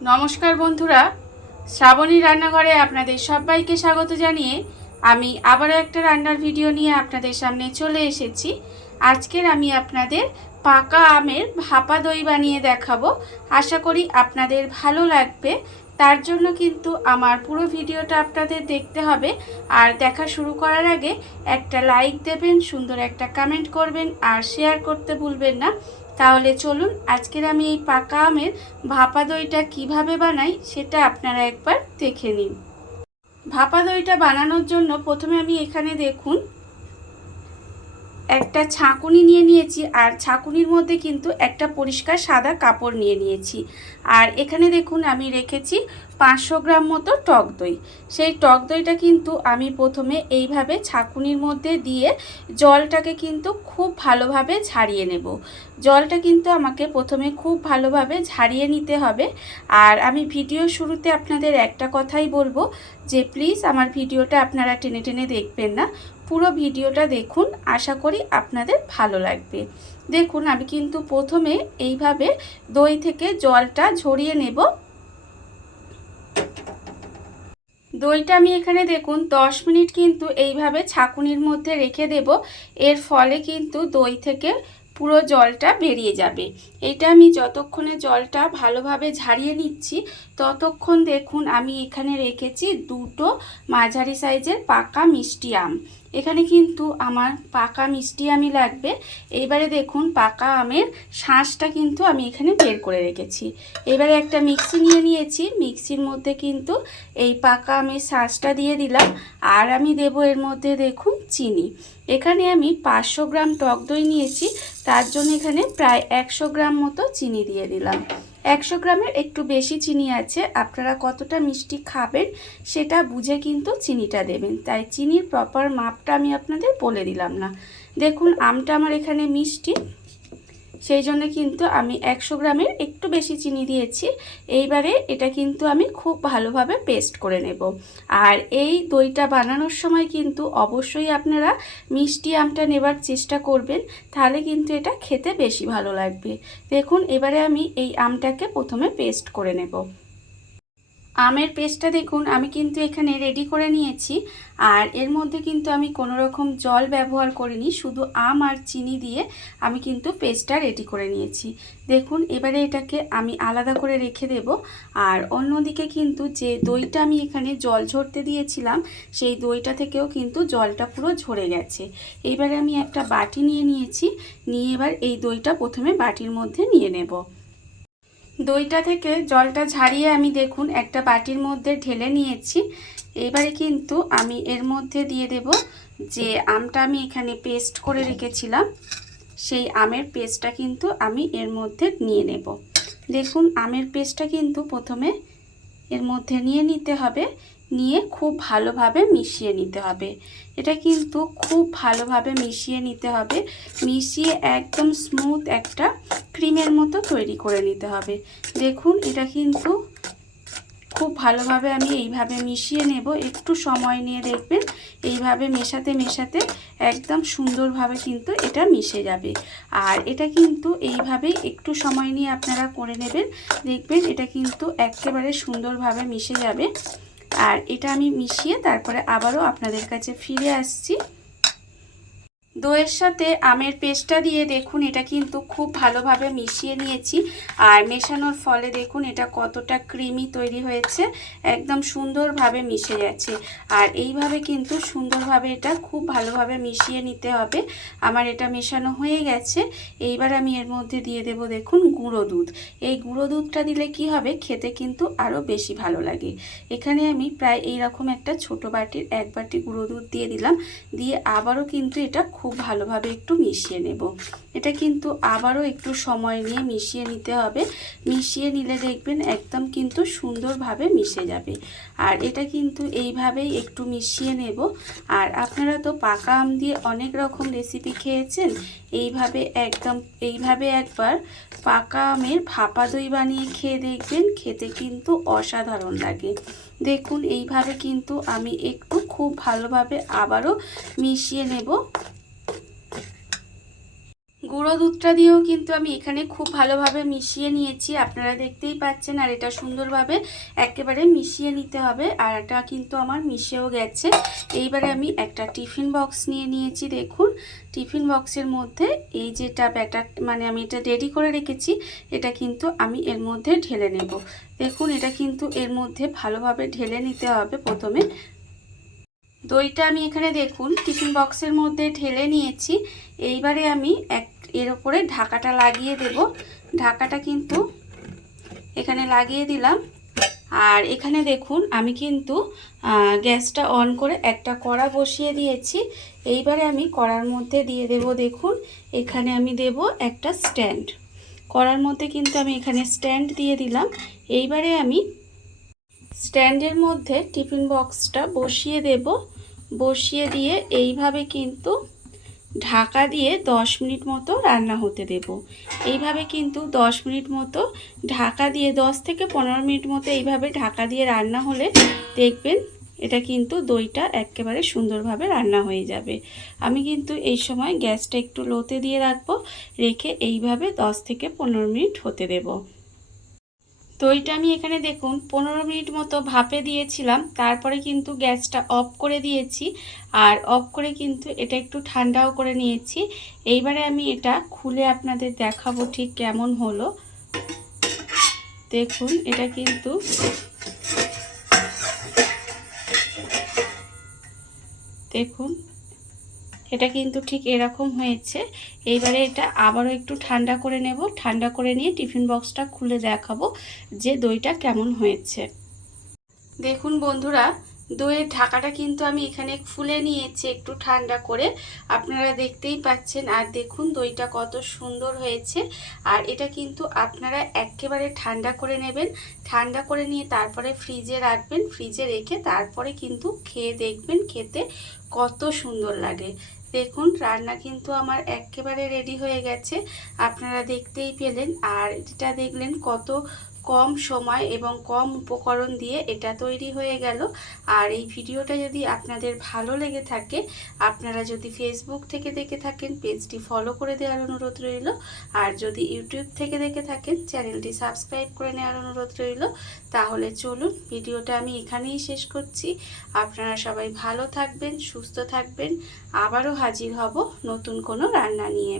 নমস্কার বন্ধুরা, শ্রাবণী রান্নাঘরে আপনাদের সবাইকে স্বাগত জানিয়ে আমি আবারও একটা রান্নার ভিডিও নিয়ে আপনাদের সামনে চলে এসেছি। আজকের আমি আপনাদের পাকা আমের ভাপা দই বানিয়ে দেখাবো। আশা করি আপনাদের ভালো লাগবে। তার জন্য কিন্তু আমার পুরো ভিডিওটা আপনাদের দেখতে হবে। আর দেখা শুরু করার আগে একটা লাইক দেবেন, সুন্দর একটা কমেন্ট করবেন আর শেয়ার করতে ভুলবেন না। তাহলে চলুন আজকের আমি এই পাকা আমের ভাপা দইটা কিভাবে বানাই সেটা আপনারা একবার দেখে নিন। ভাপা দইটা বানানোর জন্য প্রথমে আমি এখানে দেখুন একটা ছাঁকুনি নিয়ে নিয়েছি, আর ছাঁকুনির মধ্যে কিন্তু একটা পরিষ্কার সাদা কাপড় নিয়ে নিয়েছি। আর এখানে দেখুন আমি রেখেছি 500 গ্রাম মতো টক দই। সেই টক দইটা কিন্তু আমি প্রথমে এইভাবে ছাঁকুনির মধ্যে দিয়ে জলটাকে কিন্তু খুব ভালোভাবে ঝারিয়ে নেব। জলটা কিন্তু আমাকে প্রথমে খুব ভালোভাবে ঝারিয়ে নিতে হবে। আর আমি ভিডিও শুরুতে আপনাদের একটা কথাই বলবো যে প্লিজ আমার ভিডিওটা আপনারা টেনে টেনে দেখবেন না, পুরো ভিডিওটা দেখুন, আশা করি আপনাদের ভালো লাগবে। দেখুন আমি কিন্তু প্রথমে এইভাবে দই থেকে জলটা ঝরিয়ে নেব। দইটা আমি এখানে দেখুন 10 মিনিট কিন্তু এইভাবে ছাঁকুনির মধ্যে রেখে দেব। এর ফলে কিন্তু দই থেকে পুরো জলটা বেরিয়ে যাবে। এটা আমি যতক্ষণে জলটা ভালোভাবে ঝারিয়ে নিচ্ছি ততক্ষণ দেখুন আমি এখানে রেখেছি দুটো মাঝারি সাইজের পাকা মিষ্টি আম। এখানে কিন্তু আমার পাকা মিষ্টি আমই লাগবে। এইবারে দেখুন পাকা আমের শাঁসটা কিন্তু আমি এখানে বের করে রেখেছি। এবারে একটা মিক্সি নিয়ে নিয়েছি, মিক্সির মধ্যে কিন্তু এই পাকা আমের শাঁসটা দিয়ে দিলাম। আর আমি দেব এর মধ্যে দেখুন চিনি। এখানে আমি 500 গ্রাম টক দই নিয়েছি, তার জন্য এখানে প্রায় 100 গ্রাম মতো চিনি দিয়ে দিলাম। 100 গ্রামের একটু বেশি চিনি আছে, আপনারা কতটা মিষ্টি খাবেন সেটা বুঝে কিন্তু চিনিটা দেবেন, তাই চিনির প্রপার মাপটা আমি আপনাদের বলে দিলাম না। দেখুন আমটা আমার এখানে মিষ্টি, সেই জন্য কিন্তু আমি 100 গ্রামের একটু বেশি চিনি দিয়েছি। এইবারে এটা কিন্তু আমি খুব ভালোভাবে পেস্ট করে নেব। আর এই দইটা বানানোর সময় কিন্তু অবশ্যই আপনারা মিষ্টি আমটা নেবার চেষ্টা করবেন, তাহলে কিন্তু এটা খেতে বেশি ভালো লাগবে। দেখুন এবারে আমি এই আমটাকে প্রথমে পেস্ট করে নেব। আমের পেস্টটা দেখুন আমি কিন্তু এখানে রেডি করে নিয়েছি। আর এর মধ্যে কিন্তু আমি কোনো রকম জল ব্যবহার করিনি, শুধু আম আর চিনি দিয়ে আমি কিন্তু পেস্টটা রেডি করে নিয়েছি। দেখুন এবারে এটাকে আমি আলাদা করে রেখে দেব। আর অন্যদিকে কিন্তু যে দইটা আমি এখানে জল ঝরতে দিয়েছিলাম সেই দইটা থেকেও কিন্তু জলটা পুরো ঝরে গেছে। এবারে আমি একটা বাটি নিয়ে নিয়েছি, নিয়ে এবার এই দইটা প্রথমে বাটির মধ্যে নিয়ে নেব। দইটা থেকে জলটা ঝারিয়ে আমি দেখুন একটা বাটির মধ্যে ঢেলে নিয়েছি। এবারে কিন্তু আমি এর মধ্যে দিয়ে দেব যে আমটা আমি এখানে পেস্ট করে রেখেছিলাম, সেই আমের পেস্টটা কিন্তু আমি এর মধ্যে নিয়ে নেব। দেখুন আমের পেস্টটা কিন্তু প্রথমে এর মধ্যে নিয়ে নিতে হবে, নিয়ে খুব ভালোভাবে মিশিয়ে নিতে হবে। এটা কিন্তু খুব ভালোভাবে মিশিয়ে নিতে হবে, মিশিয়ে একদম স্মুথ একটা ক্রিমের মতো তৈরি করে নিতে হবে। দেখুন এটা কিন্তু খুব ভালোভাবে আমি এইভাবে মিশিয়ে নেব, একটু সময় নিয়ে দেখবেন এইভাবে মেশাতে মেশাতে একদম সুন্দরভাবে কিন্তু এটা মিশে যাবে। আর এটা কিন্তু এইভাবেই একটু সময় নিয়ে আপনারা করে নেবেন, দেখবেন এটা কিন্তু একেবারে সুন্দরভাবে মিশে যাবে। আর এটা আমি মিশিয়ে তারপরে আবারও আপনাদের কাছে ফিরে আসছি। দইয়ের সাথে আমের পেস্টটা দিয়ে দেখুন এটা কিন্তু খুব ভালোভাবে মিশিয়ে নিয়েছি। আর মেশানোর ফলে দেখুন এটা কতটা ক্রিমি তৈরি হয়েছে, একদম সুন্দরভাবে মিশে যাচ্ছে। আর এইভাবে কিন্তু সুন্দরভাবে এটা খুব ভালোভাবে মিশিয়ে নিতে হবে। আমার এটা মেশানো হয়ে গেছে। এইবার আমি এর মধ্যে দিয়ে দেব দেখুন গুঁড়ো দুধ। এই গুঁড়ো দুধটা দিলে কি হবে, খেতে কিন্তু আরও বেশি ভালো লাগে। এখানে আমি প্রায় এইরকম একটা ছোট বাটির 1 বাটি গুঁড়ো দুধ দিয়ে দিলাম, দিয়ে আবারও কিন্তু এটা খুব ভালোভাবে একটু মিশিয়ে নেব। এটা কিন্তু আবারও একটু সময় নিয়ে মিশিয়ে নিতে হবে, মিশিয়ে নিলে দেখবেন একদম কিন্তু সুন্দরভাবে মিশে যাবে। আর এটা কিন্তু এইভাবেই একটু মিশিয়ে নেব। আর আপনারা তো পাকা আম দিয়ে অনেক রকম রেসিপি খেয়েছেন, এইভাবে একবার পাকা আমের ভাপা দই বানিয়ে খেয়ে দেখবেন, খেতে কিন্তু অসাধারণ লাগে। দেখুন এইভাবে কিন্তু আমি একটু খুব ভালোভাবে আবারও মিশিয়ে নেব। গুঁড়ো দুধটা দিয়েও কিন্তু আমি এখানে খুব ভালোভাবে মিশিয়ে নিয়েছি, আপনারা দেখতেই পাচ্ছেন। আর এটা সুন্দরভাবে একেবারে মিশিয়ে নিতে হবে। আর এটা কিন্তু আমার মিশেও গেছে। এইবারে আমি একটা টিফিন বক্স নিয়ে নিয়েছি। দেখুন টিফিন বক্সের মধ্যে এই যেটা ব্যাটার মানে আমি এটা রেডি করে রেখেছি, এটা কিন্তু আমি এর মধ্যে ঢেলে নেব। দেখুন এটা কিন্তু এর মধ্যে ভালোভাবে ঢেলে নিতে হবে। প্রথমে দইটা আমি এখানে দেখুন টিফিন বক্সের মধ্যে ঢেলে নিয়েছি। এইবারে আমি এর উপরে ঢাকাটা লাগিয়ে দেব। ঢাকাটা কিন্তু এখানে লাগিয়ে দিলাম। আর এখানে দেখুন আমি কিন্তু গ্যাসটা অন করে একটা কড়া বসিয়ে দিয়েছি। এইবারে আমি কড়ার মধ্যে দিয়ে দেব, দেখুন এখানে আমি দেব একটা স্ট্যান্ড। কড়ার মধ্যে কিন্তু আমি এখানে স্ট্যান্ড দিয়ে দিলাম। এইবারে আমি স্ট্যান্ডের মধ্যে টিফিন বক্সটা বসিয়ে দেব। বসিয়ে দিয়ে এইভাবে কিন্তু ঢাকা দিয়ে 10 মিনিট মতো রান্না হতে দেব। এইভাবে কিন্তু 10 মিনিট মতো ঢাকা দিয়ে 10 থেকে 15 মিনিট মতো এইভাবে ঢাকা দিয়ে রান্না হলে দেখবেন এটা কিন্তু দইটা একেবারে সুন্দরভাবে রান্না হয়ে যাবে। আমি কিন্তু এই সময় গ্যাসটা একটু লোতে দিয়ে রাখবো, রেখে এইভাবে 10 থেকে 15 মিনিট হতে দেব। দইটা আমি এখানে দেখুন 15 মিনিট মতো ভাপে দিয়েছিলাম, তারপরে কিন্তু গ্যাসটা অফ করে দিয়েছি। আর অফ করে কিন্তু এটা একটু ঠান্ডাও করে নিয়েছি। এইবারে আমি এটা খুলে আপনাদের দেখাবো ঠিক কেমন হলো। দেখুন এটা কিন্তু দেখুন এটা কিন্তু ঠিক এরকম হয়েছে। এইবারে এটা আবারও একটু ঠান্ডা করে নেব। ঠান্ডা করে নিয়ে টিফিন বক্সটা খুলে দেখাবো যে দইটা কেমন হয়েছে। দেখুন বন্ধুরা, দইয়ের ঢাকাটা কিন্তু আমি এখানে খুলে নিয়েছি একটু ঠান্ডা করে, আপনারা দেখতেই পাচ্ছেন। আর দেখুন দইটা কত সুন্দর হয়েছে। আর এটা কিন্তু আপনারা একেবারে ঠান্ডা করে নেবেন। ঠান্ডা করে নিয়ে তারপরে ফ্রিজে রাখবেন। ফ্রিজে রেখে তারপরে কিন্তু খেয়ে দেখবেন, খেতে কত সুন্দর লাগে। দেখুন রান্না কিন্তু আমার একেবারে রেডি হয়ে গেছে, আপনারা দেখতেই পেলেন। আর এটা দেখলেন কত কম সময় এবং কম উপকরণ দিয়ে এটা তৈরি হয়ে গেল। আর এই ভিডিওটা যদি আপনাদের ভালো লেগে থাকে, আপনারা যদি ফেসবুক থেকে দেখে থাকেন পেজটি ফলো করে দেওয়ার অনুরোধ রইল। আর যদি ইউটিউব থেকে দেখে থাকেন চ্যানেলটি সাবস্ক্রাইব করে নেওয়ার অনুরোধ রইল। তাহলে চলুন ভিডিওটা আমি এখানেই শেষ করছি। আপনারা সবাই ভালো থাকবেন, সুস্থ থাকবেন। আবারও হাজির হব নতুন কোনো রান্না নিয়ে।